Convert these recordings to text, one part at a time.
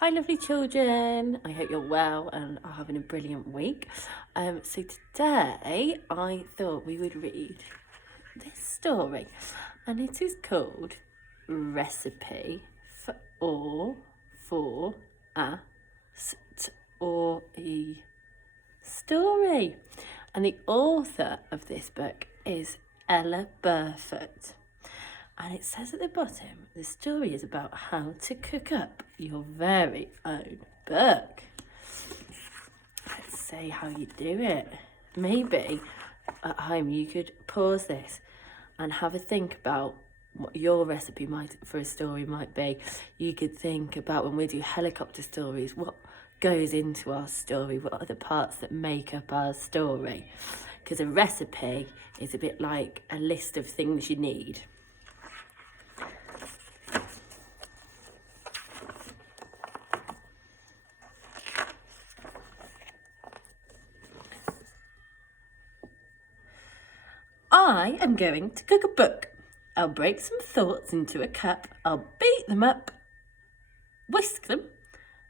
Hi lovely children, I hope you're well and are having a brilliant week. So today I thought we would read this story, and it is called Recipe for a Story. And the author of this book is Ella Burfoot. And it says at the bottom, the story is about how to cook up your very own book. Let's see how you do it. Maybe at home you could pause this and have a think about what your recipe for a story might be. You could think about, when we do helicopter stories, what goes into our story, what are the parts that make up our story. Because a recipe is a bit like a list of things you need. I am going to cook a book. I'll break some thoughts into a cup. I'll beat them up, whisk them,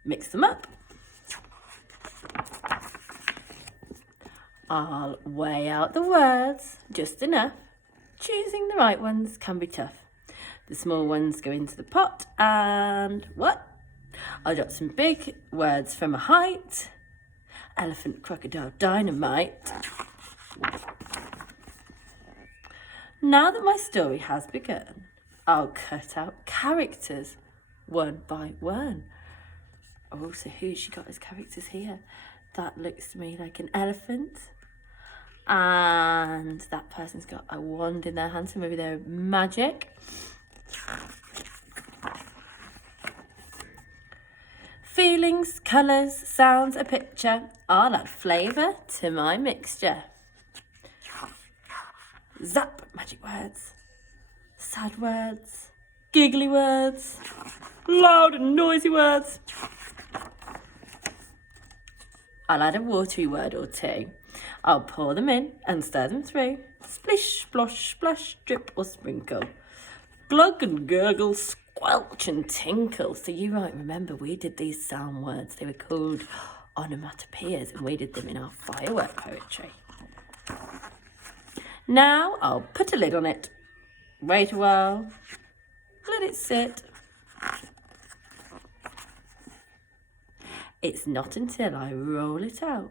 mix them up. I'll weigh out the words, just enough. Choosing the right ones can be tough. The small ones go into the pot and what? I'll drop some big words from a height. Elephant, crocodile, dynamite. Now that my story has begun, I'll cut out characters one by one. Oh, so who's she got as characters here? That looks to me like an elephant. And that person's got a wand in their hand, so maybe they're magic. Feelings, colours, sounds, a picture. I'll add flavour to my mixture. Zap, magic words, sad words, giggly words, loud and noisy words. I'll add a watery word or two. I'll pour them in and stir them through. Splish, splosh, splash, drip or sprinkle. Glug and gurgle, squelch and tinkle. So you might remember we did these sound words. They were called onomatopoeias, and we did them in our firework poetry. Now I'll put a lid on it, wait a while, let it sit. It's not until I roll it out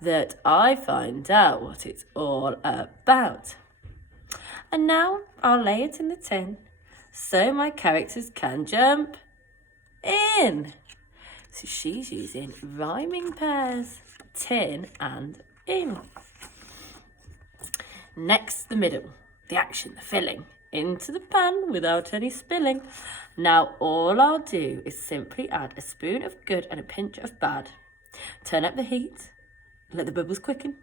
that I find out what it's all about. And now I'll lay it in the tin so my characters can jump in. So she's using rhyming pairs, tin and in. Next, the middle, the action, the filling, into the pan without any spilling. Now all I'll do is simply add a spoon of good and a pinch of bad. Turn up the heat, let the bubbles quicken,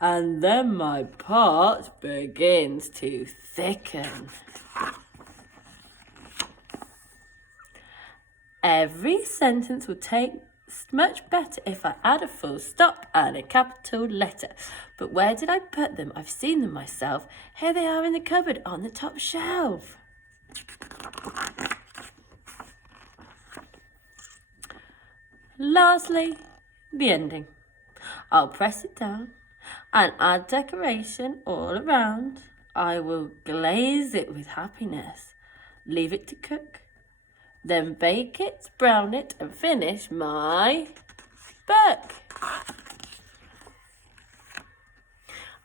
and then my pot begins to thicken. Every sentence will taste much better if I add a full stop and a capital letter. But where did I put them? I've seen them myself. Here they are in the cupboard on the top shelf. Lastly, the ending. I'll press it down and add decoration all around. I will glaze it with happiness. Leave it to cook. Then bake it, brown it, and finish my book.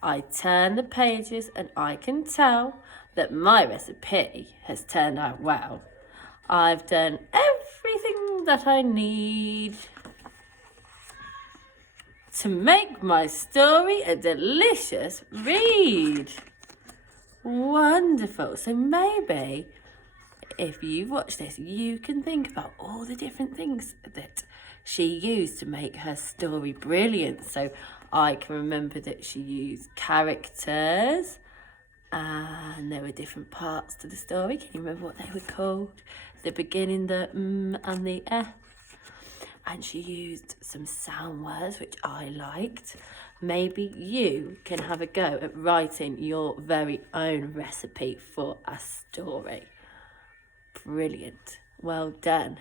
I turn the pages and I can tell that my recipe has turned out well. I've done everything that I need to make my story a delicious read. Wonderful. So maybe if you watch this, you can think about all the different things that she used to make her story brilliant. So I can remember that she used characters and there were different parts to the story. Can you remember what they were called? The beginning, the and the and she used some sound words, which I liked. Maybe you can have a go at writing your very own recipe for a story. Brilliant. Well done.